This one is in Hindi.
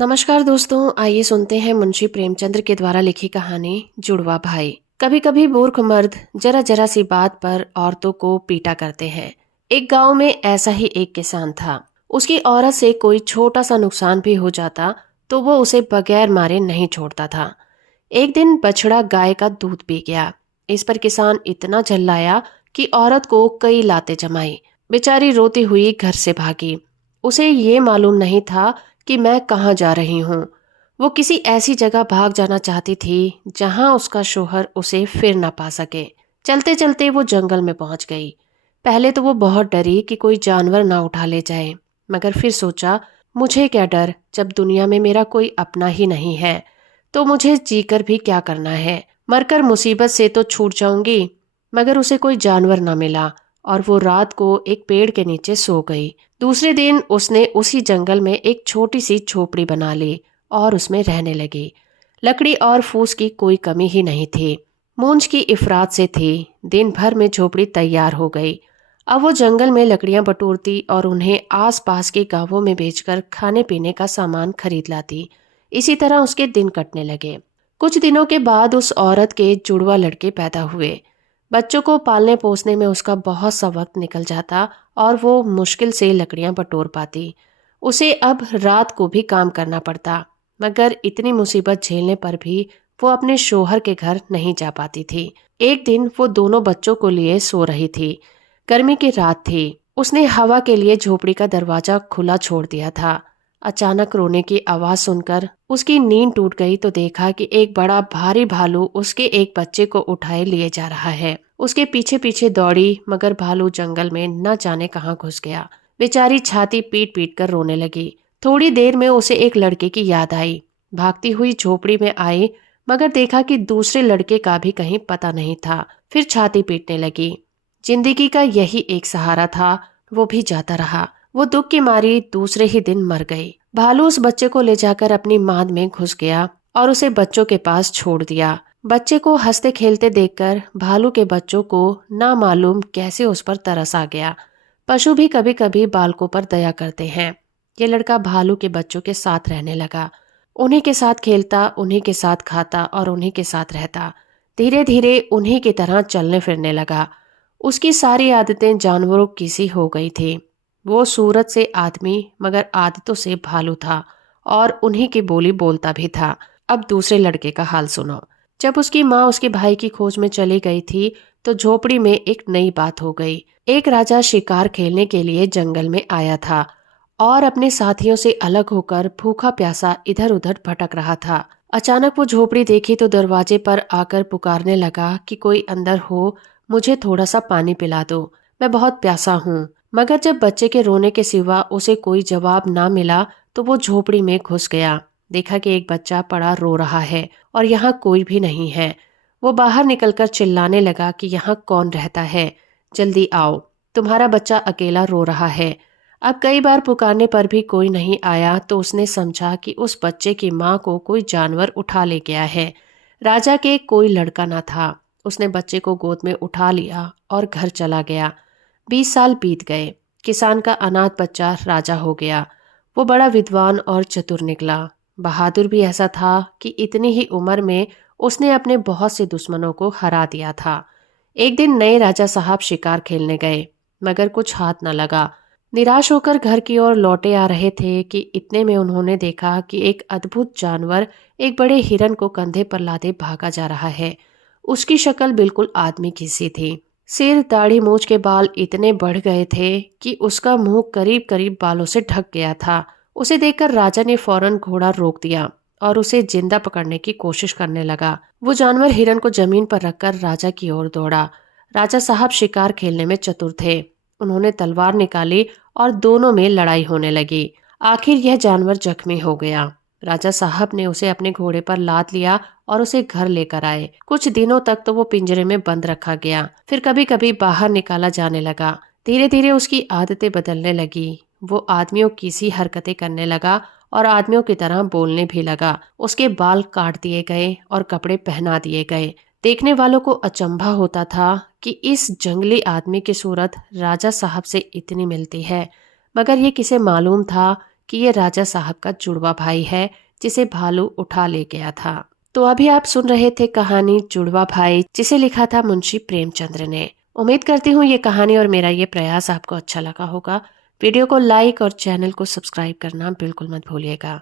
नमस्कार दोस्तों, आइए सुनते हैं मुंशी प्रेमचंद्र के द्वारा लिखी कहानी जुड़वा भाई। कभी कभी मूर्ख मर्द जरा जरा सी बात पर औरतों को पीटा करते हैं। एक गांव में ऐसा ही एक किसान था। उसकी औरत से कोई छोटा सा नुकसान भी हो जाता तो वो उसे बगैर मारे नहीं छोड़ता था। एक दिन बछड़ा गाय का दूध पी गया। इस पर किसान इतना झल्लाया कि औरत को कई लातें जमाई। बेचारी रोती हुई घर से भागी। उसे ये मालूम नहीं था कि मैं कहाँ जा रही हूँ। वो किसी ऐसी जगह भाग जाना चाहती थी जहाँ उसका शोहर उसे फिर न पा सके। चलते चलते वो जंगल में पहुंच गई। पहले तो वो बहुत डरी कि कोई जानवर ना उठा ले जाए, मगर फिर सोचा, मुझे क्या डर जब दुनिया में मेरा कोई अपना ही नहीं है। तो मुझे जीकर भी क्या करना है, मरकर मुसीबत से तो छूट जाऊंगी। मगर उसे कोई जानवर ना मिला और वो रात को एक पेड़ के नीचे सो गई। दूसरे दिन उसने उसी जंगल में एक छोटी सी झोपड़ी बना ली और उसमें रहने लगी। लकड़ी और फूस की कोई कमी ही नहीं थी। मूंज की इफरात से थी। दिन भर में झोपड़ी तैयार हो गई। अब वो जंगल में लकड़ियां बटोरती और उन्हें आस पास के गांवों में बेचकर खाने पीने का सामान खरीद लाती। इसी तरह उसके दिन कटने लगे। कुछ दिनों के बाद उस औरत के जुड़वा लड़के पैदा हुए। बच्चों को पालने पोसने में उसका बहुत सा वक्त निकल जाता और वो मुश्किल से लकड़ियां बटोर पाती। उसे अब रात को भी काम करना पड़ता, मगर इतनी मुसीबत झेलने पर भी वो अपने शोहर के घर नहीं जा पाती थी। एक दिन वो दोनों बच्चों को लिए सो रही थी। गर्मी की रात थी। उसने हवा के लिए झोपड़ी का दरवाजा खुला छोड़ दिया था। अचानक रोने की आवाज सुनकर उसकी नींद टूट गई तो देखा कि एक बड़ा भारी भालू उसके एक बच्चे को उठाए लिए जा रहा है। उसके पीछे पीछे दौड़ी, मगर भालू जंगल में न जाने कहाँ घुस गया। बेचारी छाती पीट पीट कर रोने लगी। थोड़ी देर में उसे एक लड़के की याद आई। भागती हुई झोपड़ी में आई, मगर देखा कि दूसरे लड़के का भी कहीं पता नहीं था। फिर छाती पीटने लगी। जिंदगी का यही एक सहारा था, वो भी जाता रहा। वो दुख की मारी दूसरे ही दिन मर गई। भालू उस बच्चे को ले जाकर अपनी मांद में घुस गया और उसे बच्चों के पास छोड़ दिया। बच्चे को हंसते खेलते देखकर भालू के बच्चों को ना मालूम कैसे उस पर तरस आ गया। पशु भी कभी कभी बालकों पर दया करते हैं। ये लड़का भालू के बच्चों के साथ रहने लगा। उन्हीं के साथ खेलता, उन्हीं के साथ खाता और उन्हीं के साथ रहता। धीरे धीरे उन्हीं की तरह चलने फिरने लगा। उसकी सारी आदतें जानवरों की सी हो गई थी। वो सूरत से आदमी मगर आदतों से भालू था और उन्हीं की बोली बोलता भी था। अब दूसरे लड़के का हाल सुनो। जब उसकी माँ उसके भाई की खोज में चली गई थी तो झोपड़ी में एक नई बात हो गई। एक राजा शिकार खेलने के लिए जंगल में आया था और अपने साथियों से अलग होकर भूखा प्यासा इधर उधर भटक रहा था। अचानक वो झोपड़ी देखी तो दरवाजे पर आकर पुकारने लगा कि कोई अंदर हो, मुझे थोड़ा सा पानी पिला दो, मैं बहुत प्यासा हूँ। मगर जब बच्चे के रोने के सिवा उसे कोई जवाब ना मिला तो वो झोपड़ी में घुस गया। देखा कि एक बच्चा पड़ा रो रहा है और यहाँ कोई भी नहीं है। वो बाहर निकलकर चिल्लाने लगा कि यहाँ कौन रहता है, जल्दी आओ, तुम्हारा बच्चा अकेला रो रहा है। अब कई बार पुकारने पर भी कोई नहीं आया तो उसने समझा कि उस बच्चे की माँ को कोई जानवर उठा ले गया है। राजा के कोई लड़का ना था। उसने बच्चे को गोद में उठा लिया और घर चला गया। 20 साल बीत गए। किसान का अनाथ बच्चा राजा हो गया। वो बड़ा विद्वान और चतुर निकला। बहादुर भी ऐसा था कि इतनी ही उम्र में उसने अपने बहुत से दुश्मनों को हरा दिया था। एक दिन नए राजा साहब शिकार खेलने गए, मगर कुछ हाथ न लगा। निराश होकर घर की ओर लौटे आ रहे थे कि इतने में उन्होंने देखा कि एक अद्भुत जानवर एक बड़े हिरन को कंधे पर लादे भागा जा रहा है। उसकी शक्ल बिल्कुल आदमी की सी थी। सिर, दाढ़ी, मूछ के बाल इतने बढ़ गए थे कि उसका मुंह करीब करीब बालों से ढक गया था। उसे देखकर राजा ने फौरन घोड़ा रोक दिया और उसे जिंदा पकड़ने की कोशिश करने लगा। वो जानवर हिरन को जमीन पर रखकर राजा की ओर दौड़ा। राजा साहब शिकार खेलने में चतुर थे। उन्होंने तलवार निकाली और दोनों में लड़ाई होने लगी। आखिर यह जानवर जख्मी हो गया। राजा साहब ने उसे अपने घोड़े पर लाद लिया और उसे घर लेकर आए। कुछ दिनों तक तो वो पिंजरे में बंद रखा गया, फिर कभी कभी बाहर निकाला जाने लगा। धीरे धीरे उसकी आदतें बदलने लगी। वो आदमियों की सी हरकतें करने लगा और आदमियों की तरह बोलने भी लगा। उसके बाल काट दिए गए और कपड़े पहना दिए गए। देखने वालों को अचंभा होता था कि इस जंगली आदमी की सूरत राजा साहब से इतनी मिलती है, मगर ये किसे मालूम था कि ये राजा साहब का जुड़वा भाई है जिसे भालू उठा ले गया था। तो अभी आप सुन रहे थे कहानी जुड़वा भाई, जिसे लिखा था मुंशी प्रेमचंद्र ने। उम्मीद करती हूँ ये कहानी और मेरा ये प्रयास आपको अच्छा लगा होगा। वीडियो को लाइक और चैनल को सब्सक्राइब करना बिल्कुल मत भूलिएगा।